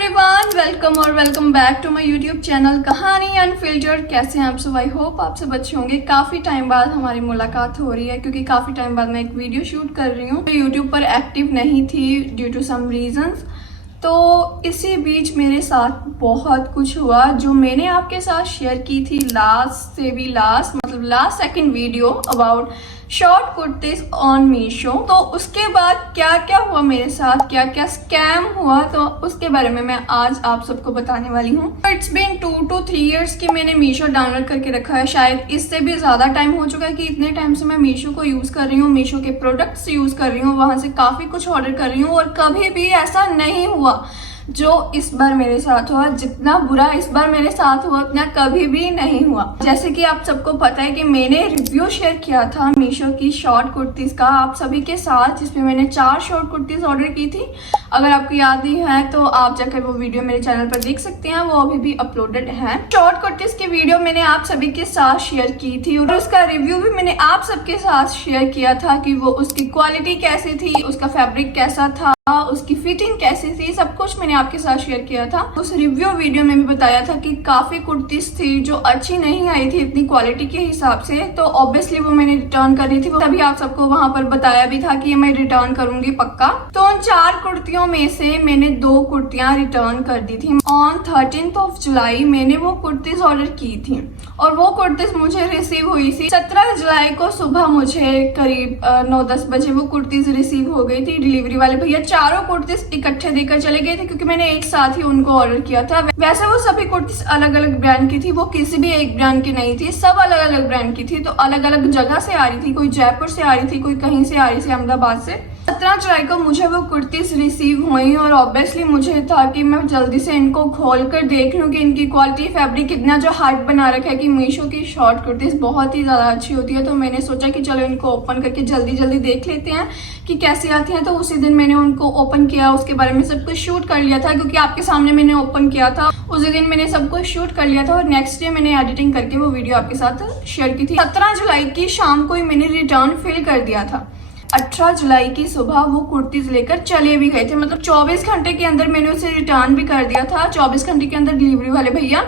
Everyone, welcome back to my YouTube channel Kahani unfiltered. कैसे हैं आप सब? आई होप आप सब अच्छे होंगे। काफ़ी टाइम बाद हमारी मुलाकात हो रही है क्योंकि काफ़ी टाइम बाद मैं एक वीडियो शूट कर रही हूँ। तो यूट्यूब पर एक्टिव नहीं थी ड्यू टू सम रीजंस। तो इसी बीच मेरे साथ बहुत कुछ हुआ जो मैंने आपके साथ शेयर की थी last second video about short kurtis on Meesho. तो उसके बाद क्या क्या हुआ मेरे साथ, क्या क्या स्कैम हुआ, तो उसके बारे में मैं आज आप सबको बताने वाली हूँ। इट्स बीन 2 to 3 years कि मैंने मीशो डाउनलोड करके रखा है। शायद इससे भी ज्यादा टाइम हो चुका है कि इतने टाइम से मैं मीशो को यूज कर रही हूँ, मीशो के प्रोडक्ट्स यूज कर रही हूँ, वहां से काफी कुछ ऑर्डर कर रही हूँ और कभी भी ऐसा नहीं हुआ जो इस बार मेरे साथ हुआ। जितना बुरा इस बार मेरे साथ हुआ उतना कभी भी नहीं हुआ। जैसे कि आप सबको पता है कि मैंने रिव्यू शेयर किया था मीशो की शॉर्ट कुर्तीज का आप सभी के साथ, जिसमें मैंने 4 शॉर्ट कुर्तीज ऑर्डर की थी। अगर आपको याद नहीं है तो आप जाकर वो वीडियो मेरे चैनल पर देख सकते हैं, वो अभी भी अपलोडेड है। शॉर्ट कुर्तीज की वीडियो मैंने आप सभी के साथ शेयर की थी और उसका रिव्यू भी मैंने आप सबके साथ शेयर किया था कि वो उसकी क्वालिटी कैसी थी, उसका फैब्रिक कैसा था, उसकी फिटिंग कैसी थी, सब कुछ मैंने आपके साथ शेयर किया था। उस रिव्यू वीडियो में भी बताया था कि काफी कुर्तीज थी जो अच्छी नहीं आई थी इतनी क्वालिटी के हिसाब से, तो ऑब्वियसली वो मैंने रिटर्न कर दी थी। तभी आप सबको वहां पर बताया भी था कि मैं रिटर्न करूंगी पक्का। तो उन 4 कुर्तियों में से मैंने 2 कुर्तियां रिटर्न कर दी थी। ऑन 13 जुलाई मैंने वो कुर्तीज ऑर्डर की थी और वो कुर्तीज मुझे रिसीव हुई थी 17 जुलाई को सुबह। मुझे करीब 9-10 बजे वो कुर्तीज रिसीव हो गई थी। डिलीवरी वाले भैया चारों कुर्तीज इकट्ठे देकर चले गए थे क्योंकि मैंने एक साथ ही उनको ऑर्डर किया था। वैसे वो सभी कुर्तीज अलग अलग ब्रांड की थी, वो किसी भी एक ब्रांड की नहीं थी, सब अलग अलग ब्रांड की थी। तो अलग अलग जगह से आ रही थी, कोई जयपुर से आ रही थी, कोई कहीं से आ रही थी, अहमदाबाद से। 17 जुलाई को मुझे वो कुर्तीज रिसीव हुई और ऑब्वियसली मुझे था कि मैं जल्दी से इनको खोल कर देख लूं कि इनकी क्वालिटी, फैब्रिक कितना जो हाइप बना रखा है कि मीशो की शॉर्ट कुर्तीज बहुत ही ज्यादा अच्छी होती है। तो मैंने सोचा कि चलो इनको ओपन करके जल्दी जल्दी देख लेते हैं कि कैसी आती हैं। तो उसी दिन मैंने उनको ओपन किया, उसके बारे में सब कुछ शूट कर लिया था क्योंकि आपके सामने मैंने ओपन किया था। उसी दिन मैंने सब कुछ शूट कर लिया था और नेक्स्ट डे मैंने एडिटिंग करके वो वीडियो आपके साथ शेयर की थी। 17 जुलाई की शाम को ही मैंने रिटर्न फिल कर दिया था। 18 जुलाई की सुबह वो कुर्तीज लेकर चले भी गए थे, मतलब 24 घंटे के अंदर मैंने उसे रिटर्न भी कर दिया था। 24 घंटे के अंदर डिलीवरी वाले भैया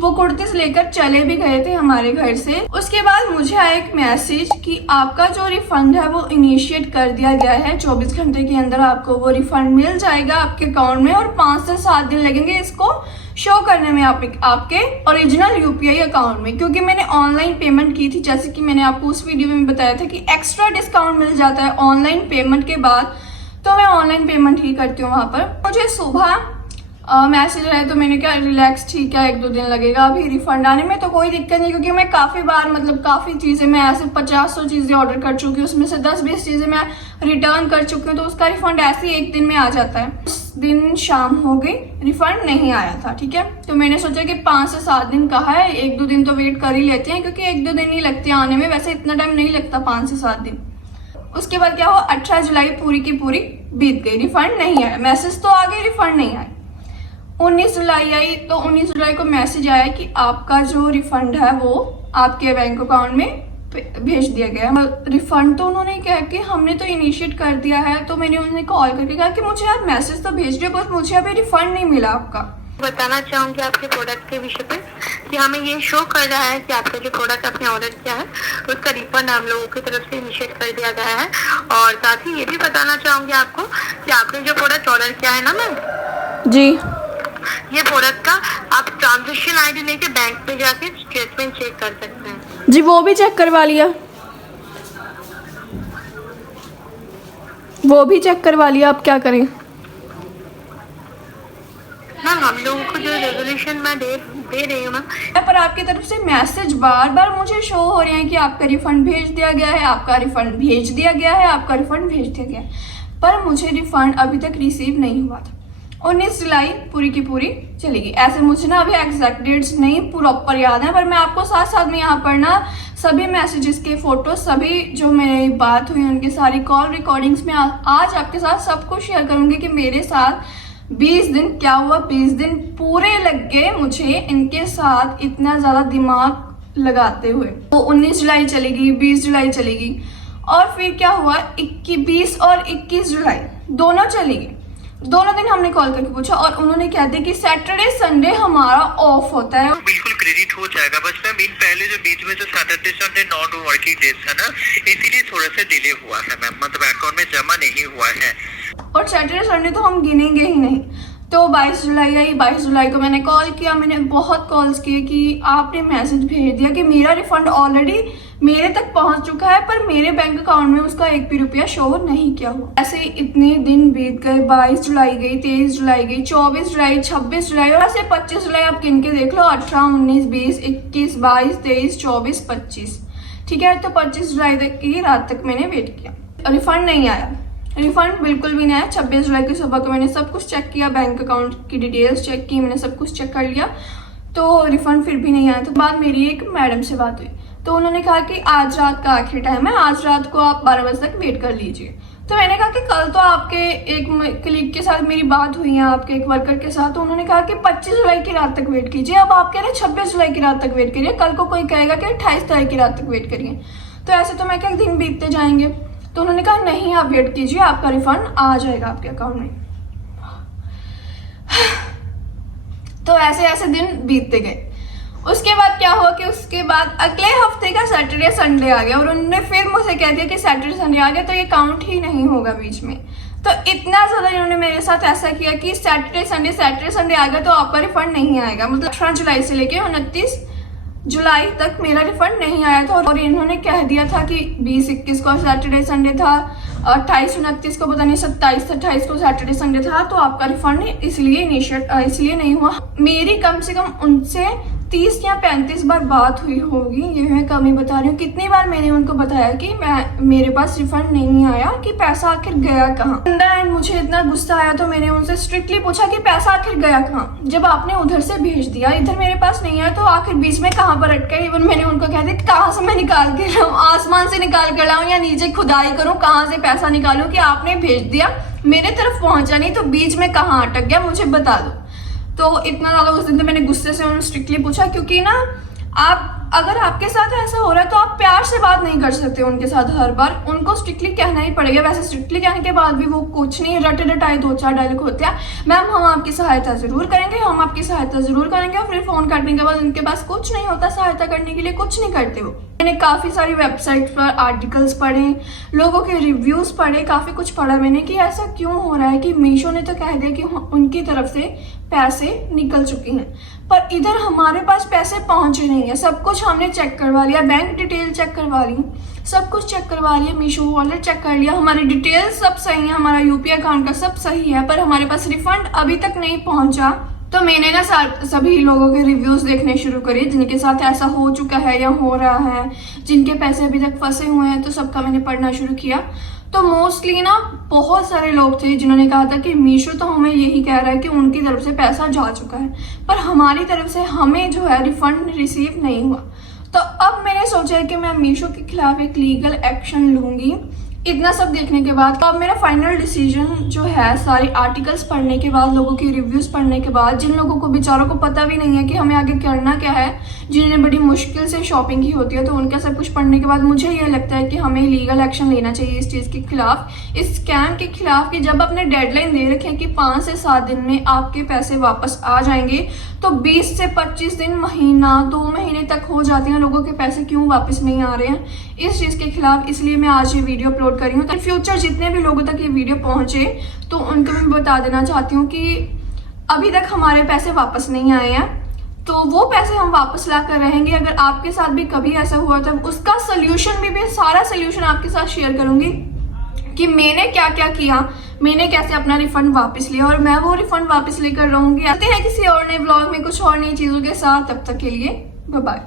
वो कुर्तीज लेकर चले भी गए थे हमारे घर से। उसके बाद मुझे आया एक मैसेज कि आपका जो रिफंड है वो इनिशिएट कर दिया गया है, 24 घंटे के अंदर आपको वो रिफंड मिल जाएगा आपके अकाउंट में और 5 से 7 दिन लगेंगे इसको शो करने में आपके ओरिजिनल यूपीआई अकाउंट में। क्योंकि मैंने ऑनलाइन पेमेंट की थी, जैसे कि मैंने आपको उस वीडियो में बताया था कि एक्स्ट्रा डिस्काउंट मिल जाता है ऑनलाइन पेमेंट के बाद, तो मैं ऑनलाइन पेमेंट ही करती हूँ वहां पर। मुझे सुबह मैसेज आया तो मैंने कहा रिलैक्स, ठीक है 1-2 दिन लगेगा अभी रिफंड आने में, तो कोई दिक्कत नहीं। क्योंकि मैं काफी बार, मतलब काफी चीजें मैं ऐसे 50-100 चीजें ऑर्डर कर चुकी हूँ, उसमें से 10-20 चीजें मैं रिटर्न कर चुकी हूँ, तो उसका रिफंड ऐसे ही 1 दिन में आ जाता है। उस दिन शाम हो गई, रिफंड नहीं आया था, ठीक है। तो मैंने सोचा कि 5 से 7 दिन कहा है, 1-2 दिन तो वेट कर ही लेते हैं क्योंकि 1-2 दिन ही लगते हैं आने में, वैसे इतना टाइम नहीं लगता 5 से 7 दिन। उसके बाद क्या हुआ, 18 जुलाई पूरी की पूरी बीत गई, रिफंड नहीं आया। मैसेज तो आ गए, रिफंड नहीं आया। 19 जुलाई आई तो 19 जुलाई को मैसेज आया कि आपका जो रिफंड है वो आपके बैंक अकाउंट में भेज दिया गया। रिफंड तो उन्होंने कहा कि हमने तो इनिशिएट कर दिया है, तो मैंने उन्हें कॉल करके कहा कि मुझे यार मैसेज तो भेज दिया, बस मुझे अभी रिफंड नहीं मिला आपका। बताना चाहूंगी आपके प्रोडक्ट के विषय पे कि हमें ये शो कर रहा है कि आपका जो प्रोडक्ट आपने ऑर्डर किया है उसका रिफंड हम लोगों की तरफ से इनिशिएट कर दिया गया है। और साथ ही ये भी बताना चाहूंगी आपको कि आपने जो प्रोडक्ट ऑर्डर किया है ना मैम जी, ये प्रोडक्ट का आप ट्रांजेक्शन आईडी लेके बैंक पे जाके स्टेटमेंट चेक कर सकते हैं। जी वो भी चेक करवा लिया, वो भी चेक करवा लिया, अब क्या करें? मैम हम लोगों को जो रेजोल्यूशन मैं दे रही हूँ मैम, पर आपकी तरफ से मैसेज बार बार मुझे शो हो रहे हैं कि आपका रिफंड भेज दिया गया है, आपका रिफंड भेज दिया गया है, आपका रिफंड भेज दिया गया है, पर मुझे रिफंड अभी तक रिसीव नहीं हुआ था। 19 जुलाई पूरी की पूरी चली गई। ऐसे मुझे ना अभी एग्जैक्ट डेट्स नहीं प्रॉपर याद है, पर मैं आपको साथ साथ में यहाँ पर ना सभी मैसेजेस के फोटो, सभी जो मेरी बात हुई उनकी सारी कॉल रिकॉर्डिंग्स में आज आपके साथ सब कुछ शेयर करूंगी कि मेरे साथ 20 दिन क्या हुआ। 20 दिन पूरे लग गए मुझे इनके साथ इतना ज्यादा दिमाग लगाते हुए। तो 19 जुलाई चली गई, 20 जुलाई चली गई और फिर क्या हुआ, 20 और 21 जुलाई दोनों चली गई। दोनों दिन हमने कॉल करके पूछा और उन्होंने कह दिया कि सैटरडे संडे हमारा ऑफ होता है। बिल्कुल क्रेडिट हो जाएगा, बस मैम इन पहले जो बीच में जो Saturday Sunday non working days था ना, इसीलिए थोड़ा सा डिले हुआ है मैम, मतलब अकाउंट में जमा नहीं हुआ है। और सैटरडे संडे तो हम गिनेंगे ही नहीं। तो 22 जुलाई आई, 22 जुलाई को मैंने कॉल किया, मैंने बहुत कॉल्स किए कि आपने मैसेज भेज दिया कि मेरा रिफंड ऑलरेडी मेरे तक पहुंच चुका है, पर मेरे बैंक अकाउंट में उसका एक भी रुपया शो नहीं किया हुआ। ऐसे ही इतने दिन बीत गए, 22 जुलाई गई, 23 जुलाई गई, 24 जुलाई, 26 जुलाई और ऐसे 25 जुलाई आप गिन के देख लो, 18, 19, 20, 21, 22, 23, 24, 25, ठीक है। तो 25 जुलाई तक की रात तक मैंने वेट किया, रिफंड नहीं आया, रिफंड बिल्कुल भी नहीं आया। 26 जुलाई की सुबह को मैंने सब कुछ चेक किया, बैंक अकाउंट की डिटेल्स चेक की, मैंने सब कुछ चेक कर लिया, तो रिफंड फिर भी नहीं आया। तो बाद मेरी एक मैडम से बात हुई, तो उन्होंने कहा कि आज रात का आखिरी टाइम है, आज रात को आप 12 बजे तक वेट कर लीजिए। तो मैंने कहा कि कल तो आपके एक कलीग के साथ मेरी बात हुई है, आपके एक वर्कर के साथ, तो उन्होंने कहा कि 25 जुलाई की रात तक वेट कीजिए। अब आप कह रहे हैं 26 जुलाई की रात तक वेट करिए, कल को कोई कहेगा कि 28 तारीख की रात तक वेट करिए। तो ऐसे तो मैं क्या दिन बीतते जाएंगे। तो उन्होंने कहा नहीं, आप वेट कीजिए, आपका रिफंड आ जाएगा आपके अकाउंट में। तो ऐसे ऐसे दिन बीतते गए। उसके बाद क्या हुआ कि उसके बाद अगले हफ्ते का सैटरडे संडे आ गया और उन्होंने फिर मुझे कह दिया कि सैटरडे संडे आ गया तो ये काउंट ही नहीं होगा बीच में। तो इतना ज़्यादा इन्होंने मेरे साथ ऐसा किया कि सैटरडे संडे आ गया तो आपका रिफंड नहीं आएगा। मतलब 18 जुलाई से लेके 29 जुलाई तक मेरा रिफंड नहीं आया था। और इन्होंने कह दिया था कि 20-21 को सैटरडे संडे था, 28-29 को पता नहीं 27-28 को सैटरडे संडे था, तो आपका रिफंड इसलिए नहीं हुआ। मेरी कम से कम उनसे 30 या 35 बार बात हुई होगी, ये मैं कम ही बता रही हूँ। कितनी बार मैंने उनको बताया कि मेरे पास रिफंड नहीं आया, कि पैसा आखिर गया कहाँ। एंड मुझे इतना गुस्सा आया तो मैंने उनसे स्ट्रिक्टली पूछा कि पैसा आखिर गया कहाँ, जब आपने उधर से भेज दिया, इधर मेरे पास नहीं आया, तो आखिर बीच में कहाँ पर अटका। इवन मैंने उनको कह दिया कहाँ से मैं निकाल के लाऊं, आसमान से निकाल कर लाऊं या नीचे खुदाई करूं, कहाँ से पैसा निकालूं कि आपने भेज दिया, मेरे तरफ पहुंचा नहीं, तो बीच में कहाँ अटक गया मुझे बता दो। तो इतना ज़्यादा उस दिन तो मैंने गुस्से से उन्होंने स्ट्रिक्टली पूछा, क्योंकि ना आप अगर आपके साथ ऐसा हो रहा है तो आप प्यार से बात नहीं कर सकते उनके साथ, हर बार उनको स्ट्रिक्टली कहना ही पड़ेगा। वैसे स्ट्रिक्टली कहने के बाद भी वो कुछ नहीं, रटे रटाए 2-4 डायलॉग होते हैं, मैम हम आपकी सहायता ज़रूर करेंगे, हम आपकी सहायता ज़रूर करेंगे, और फिर फ़ोन काटने के बाद उनके पास कुछ नहीं होता सहायता करने के लिए, कुछ नहीं करते वो। मैंने काफ़ी सारी वेबसाइट पर आर्टिकल्स पढ़े, लोगों के रिव्यूज़ पढ़े, काफ़ी कुछ पढ़ा मैंने कि ऐसा क्यों हो रहा है कि मीशो ने तो कह दिया कि उनकी तरफ से पैसे निकल चुके हैं, पर इधर हमारे पास पैसे पहुंचे नहीं है। सब कुछ हमने चेक करवा लिया, बैंक डिटेल चेक करवा ली, सब कुछ चेक करवा लिया, मीशो वॉलेट चेक कर लिया, हमारी डिटेल्स सब सही है, हमारा यूपीआई अकाउंट का सब सही है, पर हमारे पास रिफंड अभी तक नहीं पहुंचा। तो मैंने ना सभी लोगों के रिव्यूज़ देखने शुरू करे जिनके साथ ऐसा हो चुका है या हो रहा है, जिनके पैसे अभी तक फंसे हुए हैं, तो सबका मैंने पढ़ना शुरू किया। तो मोस्टली ना बहुत सारे लोग थे जिन्होंने कहा था कि मीशो तो हमें यही कह रहा है कि उनकी तरफ से पैसा जा चुका है, पर हमारी तरफ से हमें जो है रिफंड रिसीव नहीं हुआ। तो अब मैंने सोचा है कि मैं मीशो के खिलाफ एक लीगल एक्शन लूँगी। इतना सब देखने के बाद अब मेरा फाइनल डिसीजन जो है, सारे आर्टिकल्स पढ़ने के बाद, लोगों के रिव्यूज़ पढ़ने के बाद, जिन लोगों को बेचारों को पता भी नहीं है कि हमें आगे करना क्या है, जिन्होंने बड़ी मुश्किल से शॉपिंग की होती है, तो उनका सब कुछ पढ़ने के बाद मुझे ये लगता है कि हमें लीगल एक्शन लेना चाहिए इस चीज़ के खिलाफ, इस स्कैम के खिलाफ। कि जब आपने डेडलाइन दे रखे कि 5 से 7 दिन में आपके पैसे वापस आ जाएंगे, तो 20 से 25 दिन, महीना, 2 महीने तक हो जाते हैं, लोगों के पैसे क्यों वापस नहीं आ रहे हैं इस चीज़ के खिलाफ। इसलिए मैं आज ये वीडियो अपलोड कर रही हूँ, तो फ्यूचर जितने भी लोगों तक ये वीडियो पहुँचे तो उनको मैं बता देना चाहती हूँ कि अभी तक हमारे पैसे वापस नहीं आए हैं, तो वो पैसे हम वापस ला कर रहेंगे। अगर आपके साथ भी कभी ऐसा हुआ तो उसका सोल्यूशन भी मैं सारा सोल्यूशन आपके साथ शेयर करूँगी कि मैंने क्या क्या किया, मैंने कैसे अपना रिफंड वापस लिया, और मैं वो रिफंड वापस लेकर रहूँगी। आते हैं किसी और नए ब्लॉग में कुछ और नई चीज़ों के साथ, तब तक के लिए बाय बाय।